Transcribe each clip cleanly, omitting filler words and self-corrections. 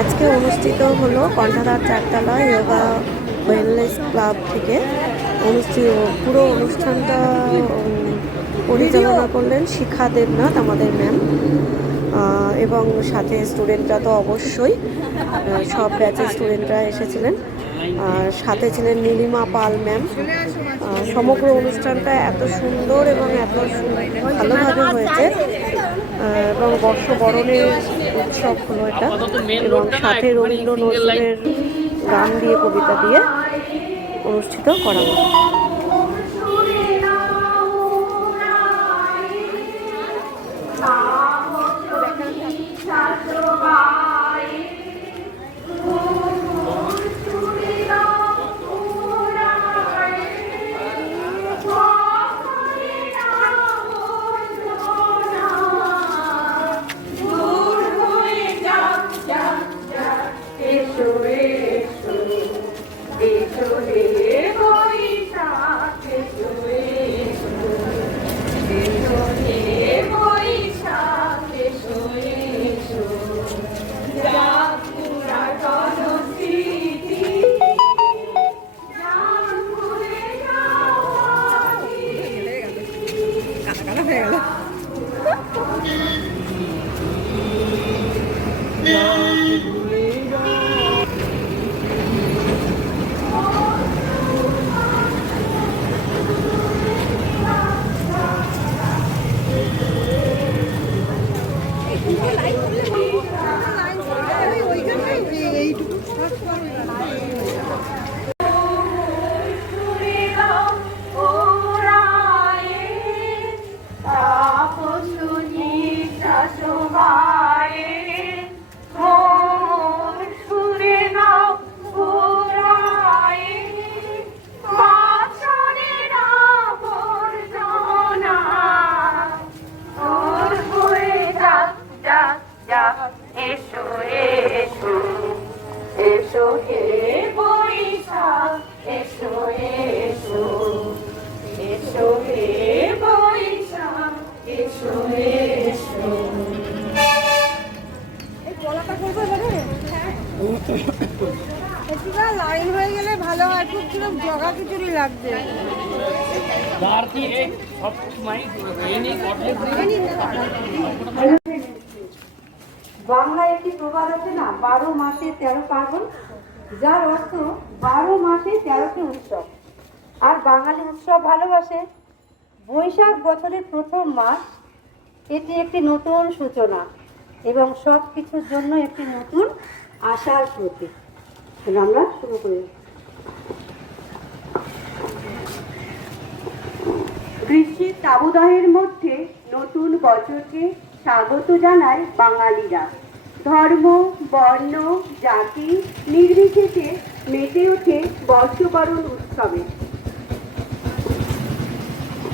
আজকে অনুষ্ঠিত হলো কণ্ঠাধার চারতলা যোগা ওয়েলনেস ক্লাব থেকে অনুষ্ঠিত পুরো অনুষ্ঠানটা পরিচালনা করলেন শিখা দেবনাথ আমাদের ম্যাম, এবং সাথে স্টুডেন্টরা তো অবশ্যই সব ব্যাচের স্টুডেন্টরা এসেছিলেন, আর সাথে ছিলেন নীলিমা পাল ম্যাম। সমগ্র অনুষ্ঠানটা এত সুন্দর এবং এত ভালোভাবে হয়েছে, এবং বর্ষবরণের উৎসব হলো এটা, এবং সাথে রবীন্দ্র নজরুলের গান দিয়ে কবিতা দিয়ে অনুষ্ঠিত করা হলো। লাইন হয়ে গেলে ভালো হয়, খুব কিরকম জগা খিচুড়ি লাগছে। বাংলায় একটি প্রবাদ আছে না, 12 মাসে 13 পার্বণ, যার অর্থ 12 মাসে 13টি উৎসব। আর বাঙালি উৎসব ভালোবাসে। বৈশাখ বছরের প্রথম মাস, এটি একটি নতুন সূচনা এবং সব কিছুর জন্য একটি নতুন আশার প্রতীক। আমরা শুরু করি। গ্রীষ্মের তাবদাহের মধ্যে নতুন বছরকে স্বাগত জানায় বাঙালিরা। ধর্ম, বর্ণ, জাতি নির্বিশেষে মেতে ওঠে বর্ষবরণ উৎসবে।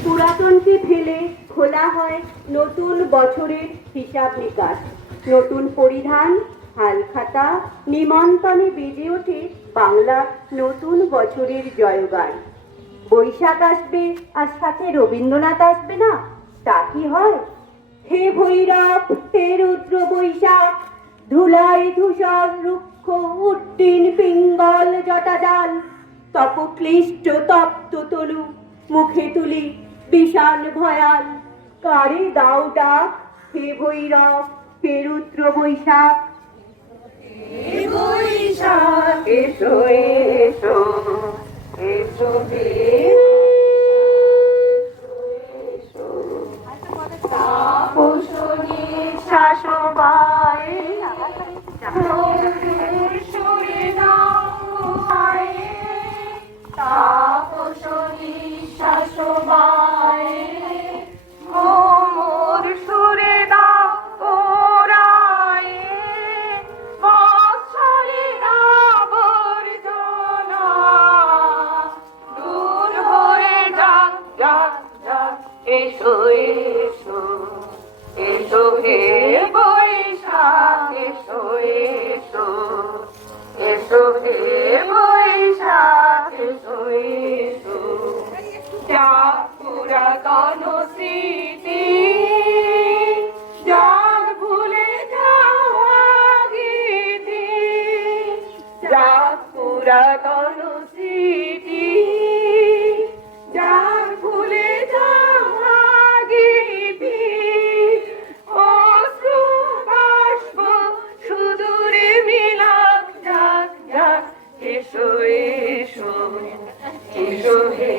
পুরাতনকে ফেলে খোলা হয় নতুন বছরের হিসাব নিকাশ। নতুন পরিধান, হালখাতা, নিমন্ত্রণে বেজে ওঠে বাংলার নতুন বছরের জয়গান। বৈশাখ আসবে আর সাথে রবীন্দ্রনাথ আসবে না, তা কি হয়? হে ভৈরব, হে রুদ্র বৈশাখ, ধুলায় ধূসর রুক্ষ উড্ডীন পিঙ্গল জটাজাল, তপক্লিষ্ট তপ্ত তলু মুখে তুলি বিশাল ভয়াল। কারে দাও ডাক, হে ভৈরব, হে রুদ্র বৈশাখ। হে বৈশাখ এসো এসো, এসো হে তাপসনী শাসবায়, সুরে নায় তাপসনী শাসবায়, মোর সুরে দাও ওরায়, বৎসরের আবর্জনা দূর হয়ে যাক যাক যাক। এসো এসো, এসো হে বৈশাখ, এসো এসো, এসো হে বৈশাখ, এসো এসো। যাক পুরাতন স্মৃতি, যাক ভুলে যাওয়া গে, পুরাতন স্মৃতি যার ভুলে যাওয়াগি অশ্রু বাষ্প সুদূরে মিলাপ যাক যাক এসো এসো এসো হে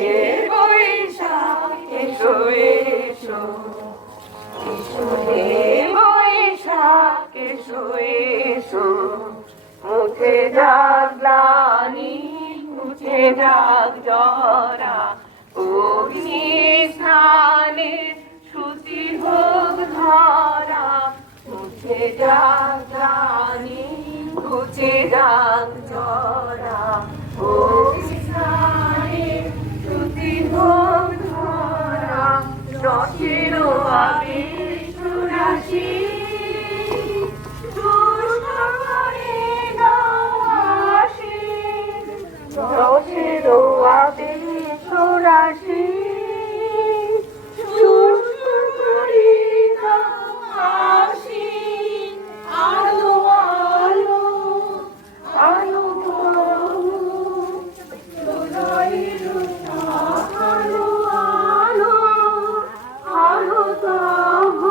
বৈশাখ এসো এসো এসো হে বৈশাখ এসো এসো মুছে যাক গ্লানি মুছে যাক জরা অগ্নি স্থানে শুচি হোক ধরা মুছে যাক গ্লানি মুছে যাক জরা অগ্নি স্থানে শুচি হোক ধরা রসের আবেশ রাশি রসের আবেশ রাশি আলো আলো আলো আলো আলো আলো তব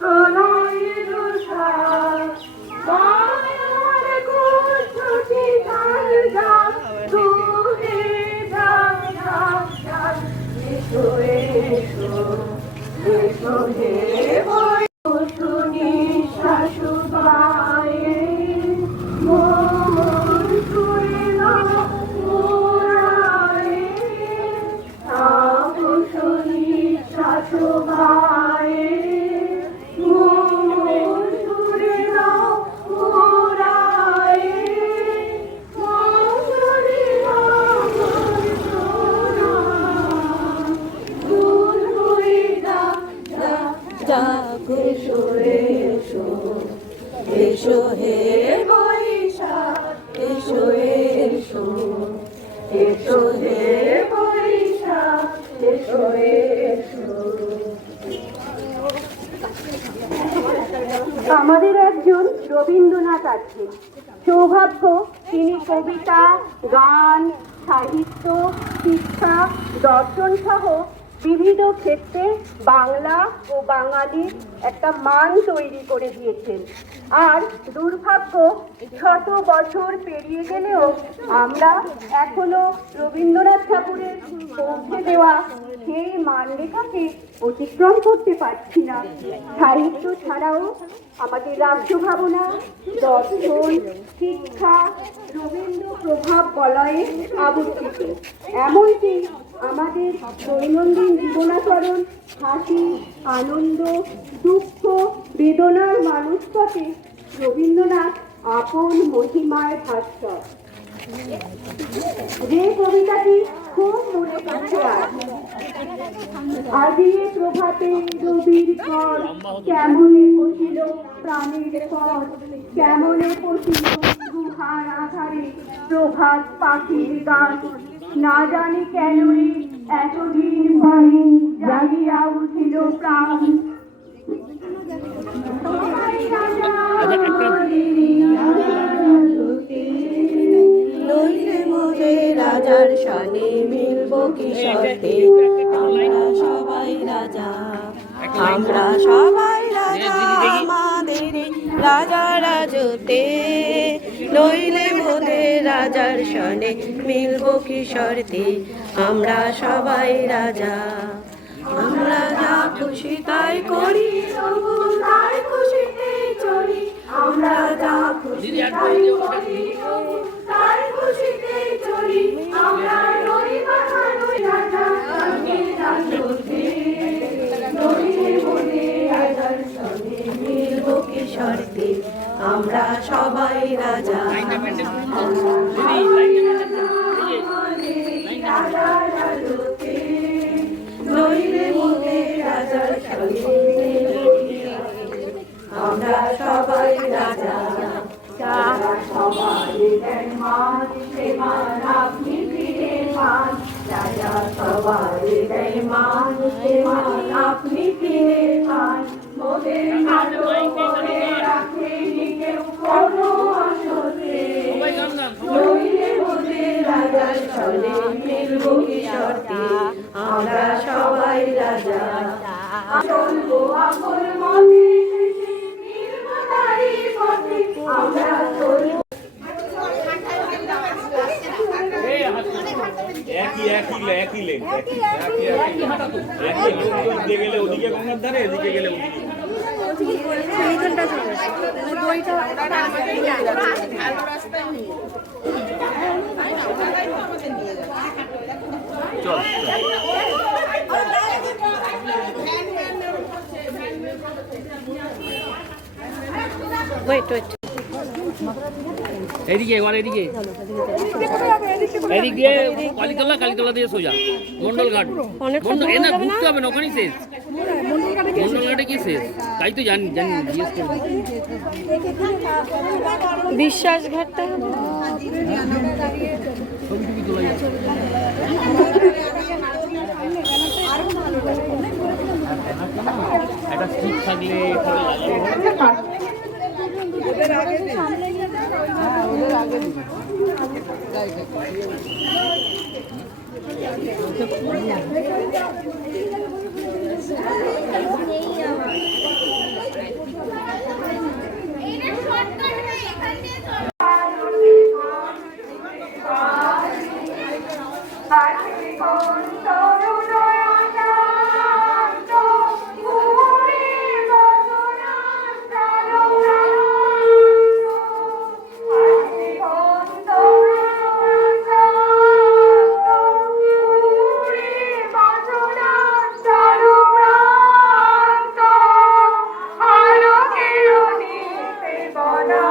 প্রলয়ের সাজ মায়ার গুচ্ছটি ঝাল ঝাল দূরে যাক যাক যাক এসো এসো এসো হে শুনি শাশু পায়ে মন ছুঁইল মোরায়ে তাপো শুনি শাশু পায়ে মন ছুঁইল মোরায়ে মন ছুঁইল ফুল হইলা এসো এসো এসো হে বৈশাখ এসো এসো এসো হে বৈশাখ এসো এসো। আমাদের একজন রবীন্দ্রনাথ আছেন। সৌভাগ্য তিনি কবিতা, গান, সাহিত্য, শিক্ষা, দর্শন সহ বিবিধ ক্ষেত্রে বাংলা ও বাঙালির একটা মান তৈরি করে দিয়েছেন। আর দুর্ভাগ্য, শত বছর পেরিয়ে গেলেও আমরা এখনো রবীন্দ্রনাথ ঠাকুরের পৌঁছে দেওয়া সেই মান রেখাকে অতিক্রম করতে পারছি না। সাহিত্য ছাড়াও আমাদের রাষ্ট্র ভাবনা, দর্শন, শিক্ষা রবীন্দ্র প্রভাব বলয়ে আবর্তিত। এমনকি আমাদের দৈনন্দিন জীবনাচরণ, হাসি, আনন্দ, দুঃখ, বেদনার মানুষপথে রবীন্দ্রনাথ আপন মহিমায় ভাস্কর। যে কবিতাটি খুব মনে কাছে আছে, আজিয়ে প্রভাতে রবির পর কেমনে পশিল প্রাণের পর, কেমনে পশিল গুহার আধারে প্রভাত পাখির গান, না জানি কেনই এতদিন পরে জাগিয়া উঠিল প্রাণ। নইলে মোরে রাজার সনে মিলব কি শর্তে, আমরা সবাই রাজা, আমরা সবাই রাজা আমাদের রাজা রাজতে। নইলে মোরে রাজার সনে মিলব কি শর্তে, আমরা সবাই রাজা, আমরা যা খুশি তাই করি, তবু তাই খুশিতে চলি, আমরা যা খুশি তাই করি, তবু তাই খুশিতে চলি, আমরা নই বাধা নই রাজা, আমি রাজতে। নইলে মোরে রাজার সনে মিলব কি শর্তে, আমরা সবাই রাজা, রাজা রাজতে। নইলে মোরে রাজার সনে আমরা সবাই রাজা, যারা সবাই দেন মান, সে মান আপনি ফিরে পান, রাজা সবাই দেন মান, সে মান আপনি ফিরে পান। মোদের ভালো করে রাখেনি কেউ কোনো আসতে, নইলে এদিকে গেলে ওদিকে গঙ্গার ধারে, এদিকে গেলে ওদিকে। চল ওয়েট ওয়েট এদিকে এবার এদিকে এদিক দিয়ে কালীতলা, কালীতলা দিয়ে সোজা মন্ডল ঘাট। অনেকটা মন্ডল দূর এ না যাবে না? ঘুরতে হবে না, ওখানেই শেষ। মন্ডল ঘাটে কি শেষ? তাই তো জানি জানি জিজ্ঞেস করি। বিশ্বাস ঘাটতে হবে। ছবি টবি তোলা যাচ্ছে। একটা স্টিক থাকলে এখানে লাগানো আলোকের নীল বনা